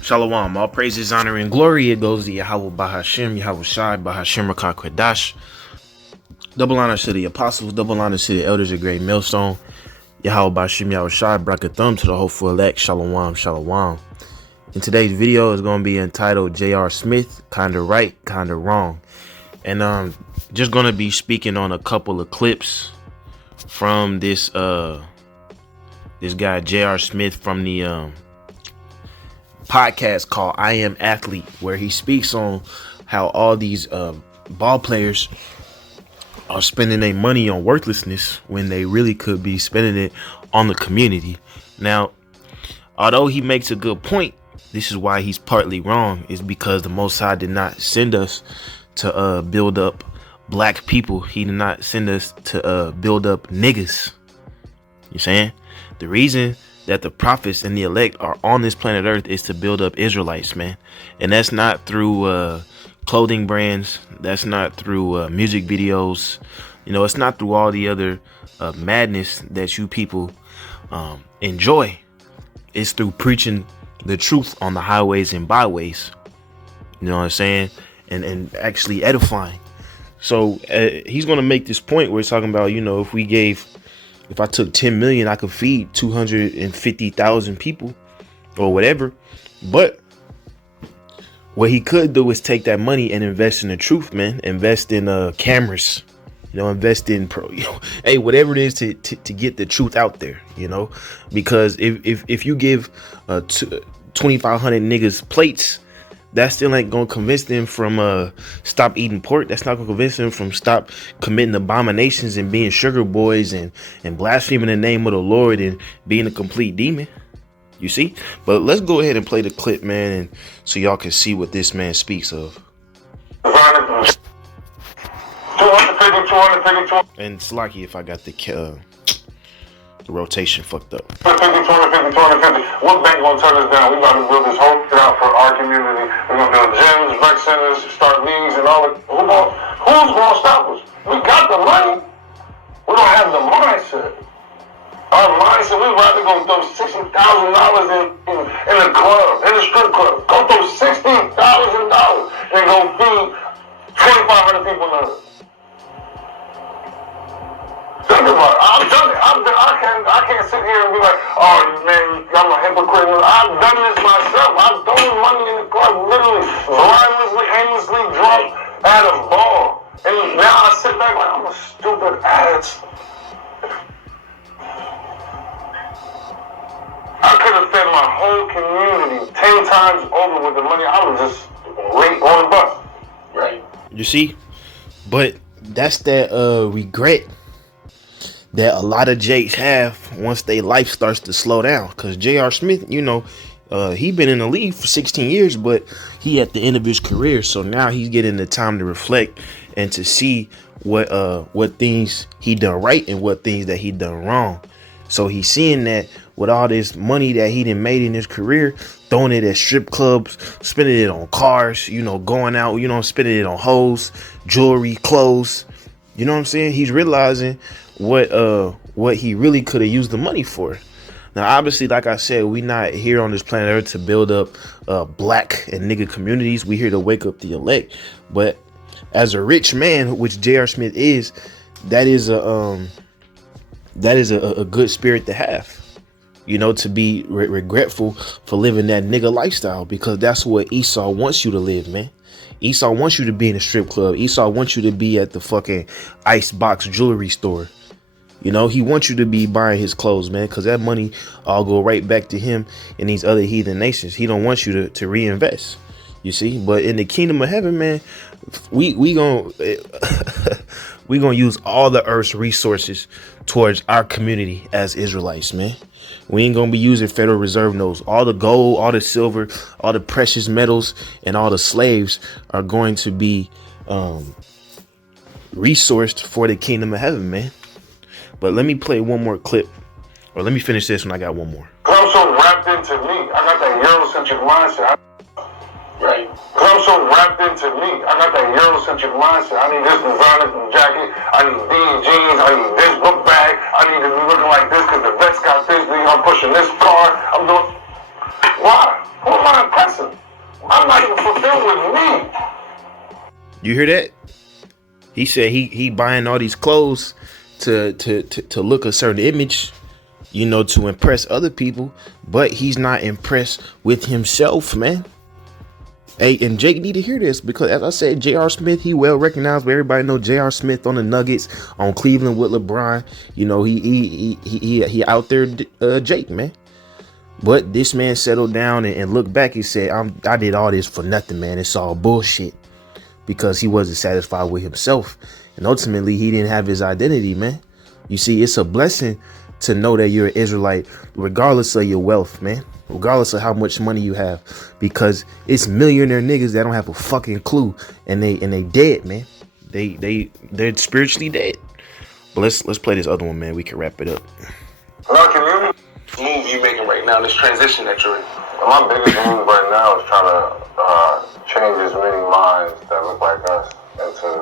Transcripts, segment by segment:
Shalom, all praises, honor, and glory. It goes to YAHAWAH, bahasham, YAHAWASHI, bahasham, Rakah Kodash. Double honors to the apostles, double honors to the elders of Great Millstone. YAHAWAH, bahasham, YAHAWASHI, Brakathum to the hopeful elect. Shalom, shalom. In today's video is going to be entitled J.R. Smith, Kinda Right, Kinda Wrong. And just going to be speaking on a couple of clips from this this guy J.R. Smith from the podcast called I Am Athlete, where he speaks on how all these ball players are spending their money on worthlessness when they really could be spending it on the community. Now, although he makes a good point, this is why he's partly wrong, is because the Most High did not send us to build up black people. He did not send us to build up niggas. You saying? The reason that the prophets and the elect are on this planet Earth is to build up Israelites, man. And that's not through clothing brands. That's not through music videos. You know, it's not through all the other madness that you people enjoy. It's through preaching the truth on the highways and byways. You know what I'm saying? And actually edifying. So he's going to make this point where he's talking about, you know, if I took 10 million, I could feed 250,000 people or whatever. But what he could do is take that money and invest in the truth, man. Invest in cameras, you know, invest in hey, whatever it is to get the truth out there, you know, because if you give 2,500 niggas plates, that still ain't gonna convince them from stop eating pork. That's not gonna convince them from stop committing abominations and being sugar boys and blaspheming the name of the Lord and being a complete demon. You see? But let's go ahead and play the clip, man, and so y'all can see what this man speaks of. And it's lucky if I got the rotation fucked up. 250, 250. What bank gonna turn us down? We about to build this whole thing out for our community. We're gonna build gyms, rec centers, start leagues, and all that. Who's gonna stop us? We got the money. We don't have the mindset. Our mindset, we'd rather go throw $60,000 in a club, in a strip club. Go throw $60,000 and go feed 2,500 people in a think about it. I've done it. I can't sit here and be like, oh man, I'm a hypocrite. I've done this myself. I've thrown money in the club, literally, blindlessly, aimlessly drunk at a ball. And now I sit back like I'm a stupid ass. I could have fed my whole community 10 times over with the money. I was just late on the bus. Right. You see? But that's that regret that a lot of Jakes have once their life starts to slow down. Because J.R. Smith, you know, he been in the league for 16 years, but he at the end of his career. So now he's getting the time to reflect and to see what things he done right and what things that he done wrong. So he's seeing that with all this money that he done made in his career, throwing it at strip clubs, spending it on cars, you know, going out, you know, spending it on hoes, jewelry, clothes. You know what I'm saying? He's realizing what he really could have used the money for. Now, obviously, like I said, we not here on this planet Earth to build up black and nigga communities. We here to wake up the elect. But as a rich man, which J.R. Smith is, that is a good spirit to have. You know, to be regretful for living that nigga lifestyle, because that's what Esau wants you to live, man. Esau wants you to be in a strip club. Esau wants you to be at the fucking icebox jewelry store. You know, he wants you to be buying his clothes, man, because that money all go right back to him and these other heathen nations. He don't want you to reinvest, you see. But in the kingdom of heaven, man, we gonna use all the earth's resources towards our community as Israelites, man. We ain't gonna be using Federal Reserve notes. All the gold, all the silver, all the precious metals, and all the slaves are going to be resourced for the kingdom of heaven, man. But let me play one more clip, or let me finish this when I got one more. I'm so wrapped into me. I got that Eurocentric mindset. Right. Because I'm so wrapped into me. I got that Eurocentric mindset. I need this designer jacket. I need these jeans. I need this book bag. I need to be looking like this because the vet's got this. I'm pushing this car. I'm doing... Why? Who am I to I'm not even fulfilled with me. You hear that? He said he buying all these clothes to look a certain image, you know, to impress other people, but he's not impressed with himself, man. Hey, and Jake need to hear this, because as I said, J.R. Smith, he well recognized, but everybody know J.R. Smith on the Nuggets, on Cleveland with LeBron. You know, he out there, Jake, man. But this man settled down and looked back. He said, I did all this for nothing, man. It's all bullshit, because he wasn't satisfied with himself. And ultimately, he didn't have his identity, man. You see, it's a blessing to know that you're an Israelite, regardless of your wealth, man. Regardless of how much money you have, because it's millionaire niggas that don't have a fucking clue, and they dead, man. They're spiritually dead. But let's play this other one, man. We can wrap it up. Our community Move you making right now, this transition that you're in. My biggest move right now is trying to change as many minds that look like us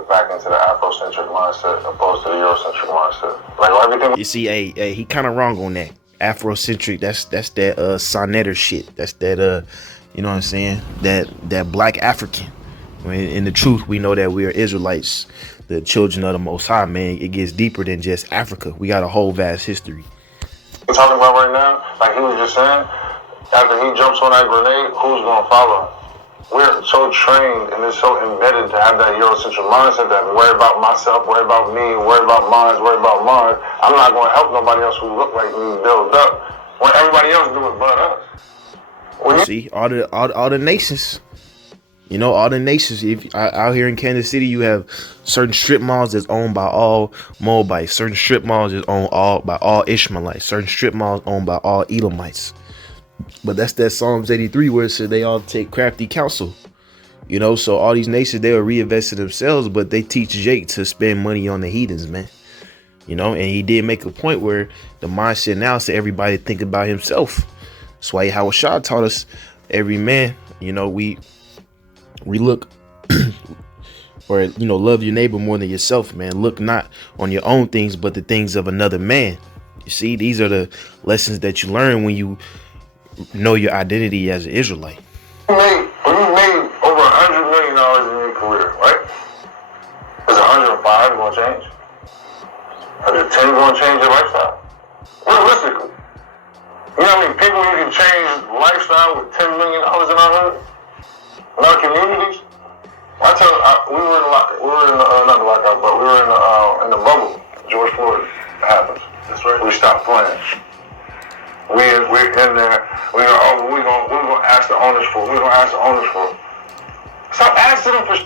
back into the Afrocentric mindset opposed to the Eurocentric mindset. Like everything. You see, hey, he kind of wrong on that. Afrocentric, that's that sonnetter shit. That's that you know what I'm saying? That black African. When in the truth, we know that we are Israelites, the children of the Most High, man. It gets deeper than just Africa. We got a whole vast history. We're talking about right now, like he was just saying, after he jumps on that grenade, who's gonna follow him? We're so trained and it's so embedded to have that Eurocentric mindset that worry about myself, worry about me, worry about mine, worry about mine. I'm not going to help nobody else who look like me build up when everybody else do it but us. See, all the nations, you know, all the nations. If out here in Kansas City, you have certain strip malls that's owned by all Moabites, certain strip malls is owned by all Ishmaelites, certain strip malls owned by all Edomites. But that's that Psalms 83 where it said they all take crafty counsel. You know, so all these nations, they'll reinvest in themselves, but they teach Jake to spend money on the heathens, man. You know, and he did make a point where the mindset now is to everybody think about himself. That's why YAHAWASHI taught us, every man, you know, we look or, you know, love your neighbor more than yourself, man. Look not on your own things, but the things of another man. You see, these are the lessons that you learn when you know your identity as an Israelite. When you made over $100 million in your career, right? Is 105 going to change? 110 going to change your lifestyle? Realistically. You know how many people you can change lifestyle with $10 million in our hood? In our communities? We were in not the lockout, but we were in the bubble. George Floyd happens. That's right. We stopped playing. We're in there. We're gonna ask the owners for. We're gonna ask the owners for. Stop asking them for.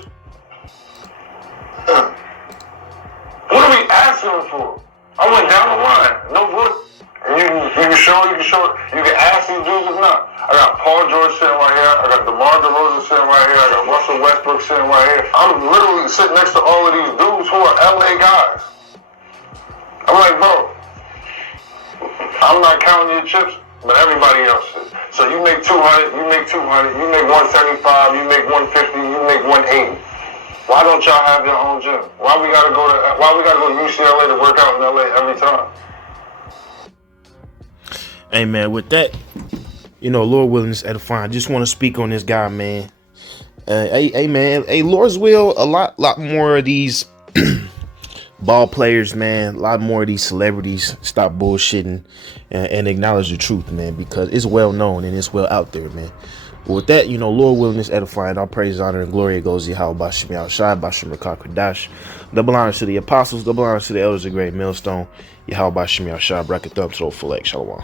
What are we asking them for? I went down the line. No good. And you can show. You can ask these dudes if not. I got Paul George sitting right here. I got DeMar DeRozan sitting right here. I got Russell Westbrook sitting right here. I'm literally sitting next to all of these dudes who are LA guys. I'm like, bro. I'm not counting your chips, but everybody else is. So you make 200, you make 200, you make 175, you make 150, you make 180. Why don't y'all have your own gym? Why we gotta go to UCLA to work out in LA every time? Hey man, with that, you know, Lord willing, is edifying. I just want to speak on this guy, man. Hey man, Lord's will, a lot more of these ball players, man, a lot more of these celebrities stop bullshitting and acknowledge the truth, man, because it's well known and it's well out there, man. But with that, you know, Lord willing, is edifying. All praise, honor, and glory goes to YAHAWASHI, Bashim Rakak. Double honors to the apostles, double honors to the elders of Great Millstone. YAHAWASHI, bracket thumbs, full Shalom.